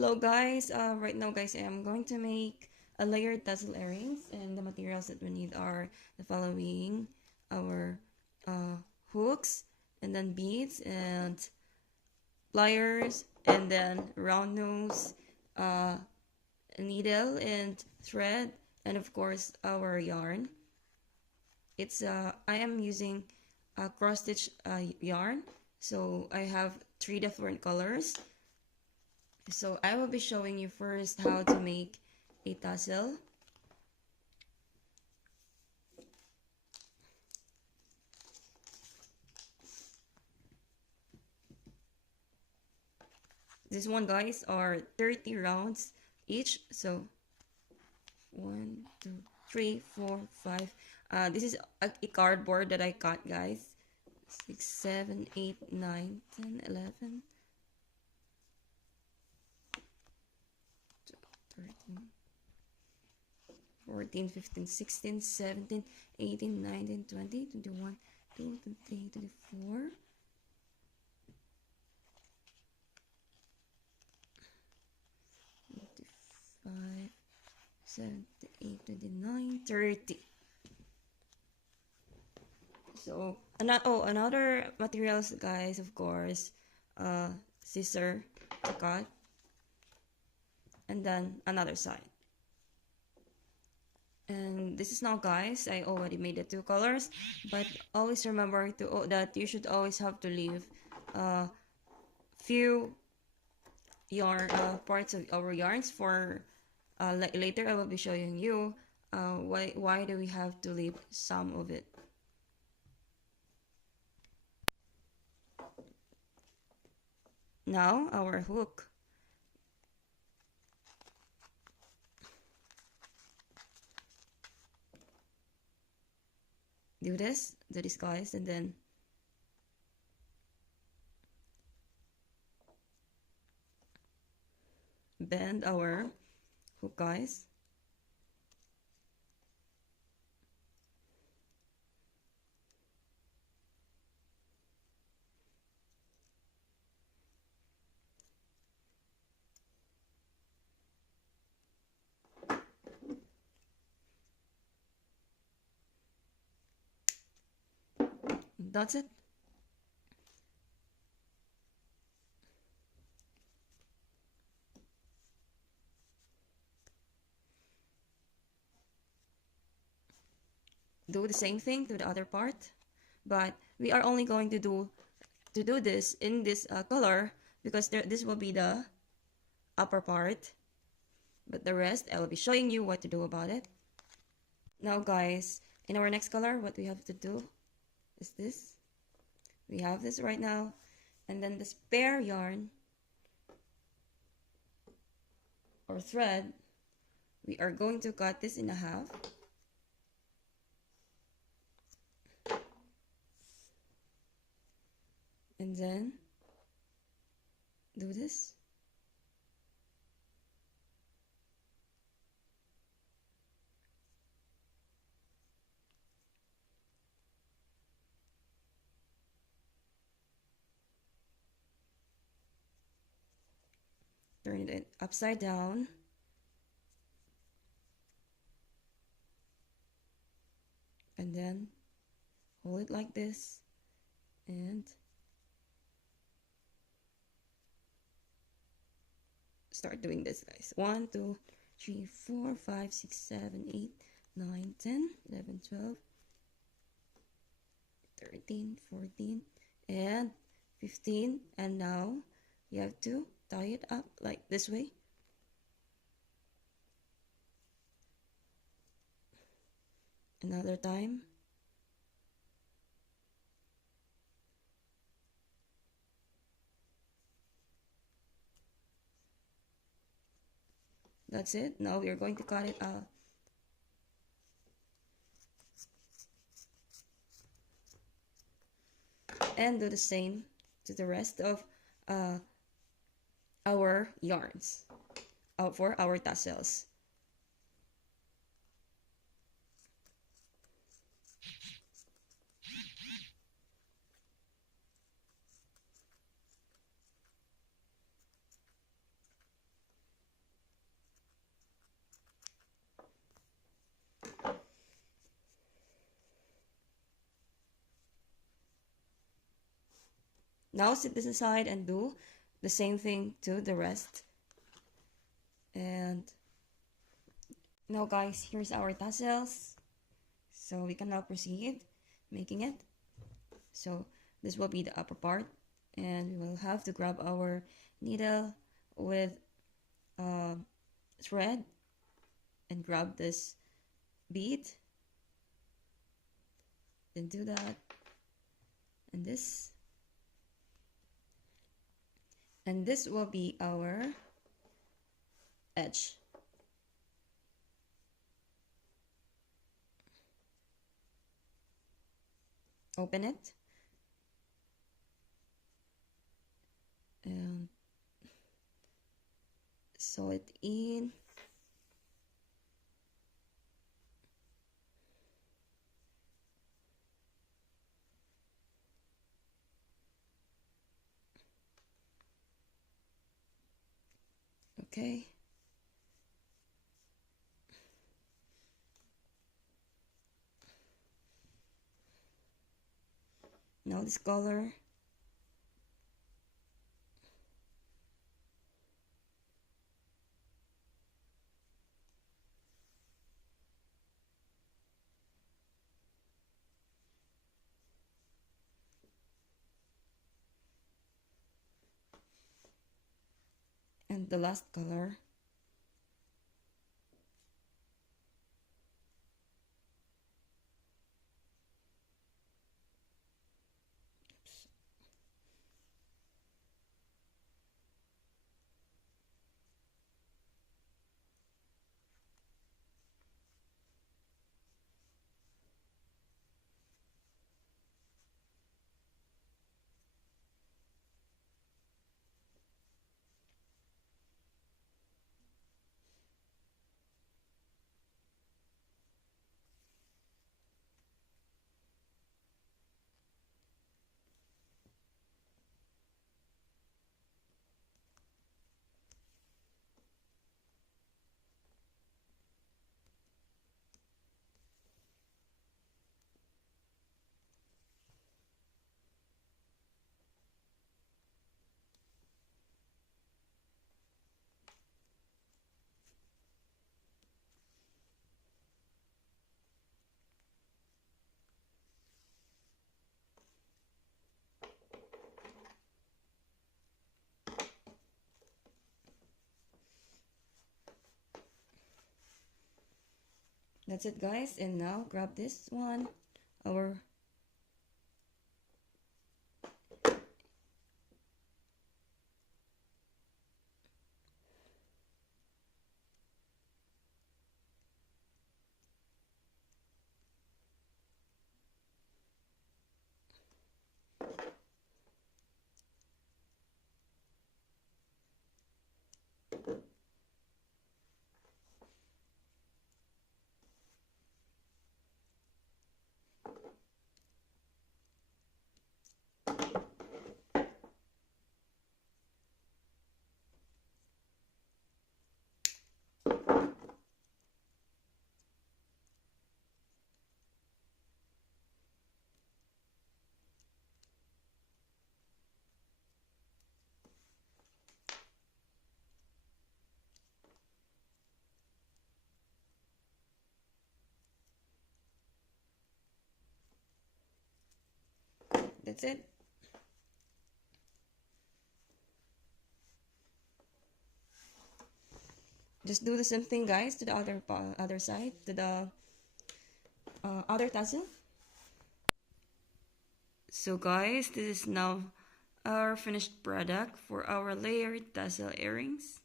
Hello guys, right now guys I am going to make a layered tassel earrings, and the materials that we need are the following: our hooks, and then beads and pliers, and then round nose, uh, needle and thread, and of course our yarn. It's I am using a cross stitch yarn, so I have 3 different colors. So I will be showing you first how to make a tassel. This one guys are 30 rounds each. So 1, 2, 3, 4, 5. This is a cardboard that I cut guys. 6, 7, 8, 9, 10, 11, 13, 14, 15, 16, 17, 18, 19, 20, 21, 22, 23, 24, 25, 78, 29, 30. So another materials guys, of course, scissor to cut, and then another side. And this is now guys, I already made the 2 colors, but always remember to that you should always have to leave few yarn parts of our yarns for later. I will be showing you why do we have to leave some of it. Now our hook. Do this guys, and then bend our hook guys. That's it. Do the same thing to the other part, but we are only going to do this in this color because this will be the upper part, but the rest I will be showing you what to do about it. Now guys, in our next color, what we have to do is this. We have this right now, and then the spare yarn or thread, we are going to cut this in half. And then do this. Turn it upside down. And then hold it like this and start doing this guys. 1, 2, 3, 4, 5, 6, 7, 8, 9, 10, 11, 12, 13, 14, and 15. And now you have to tie it up like this way. Another time. That's it. Now we are going to cut it out. And do the same to the rest of our yarns for our tassels. Now set this aside and do the same thing to the rest. And now guys, here's our tassels. So we can now proceed making it. So this will be the upper part, and we will have to grab our needle with thread and grab this bead, then do that and this, and this will be our edge. Open it and sew it in. Okay. Now this color. And the last color. Oops. That's it guys, and now grab this one, our that's it. Just do the same thing guys to the other side, to the other tassel. So guys, this is now our finished product for our layered tassel earrings.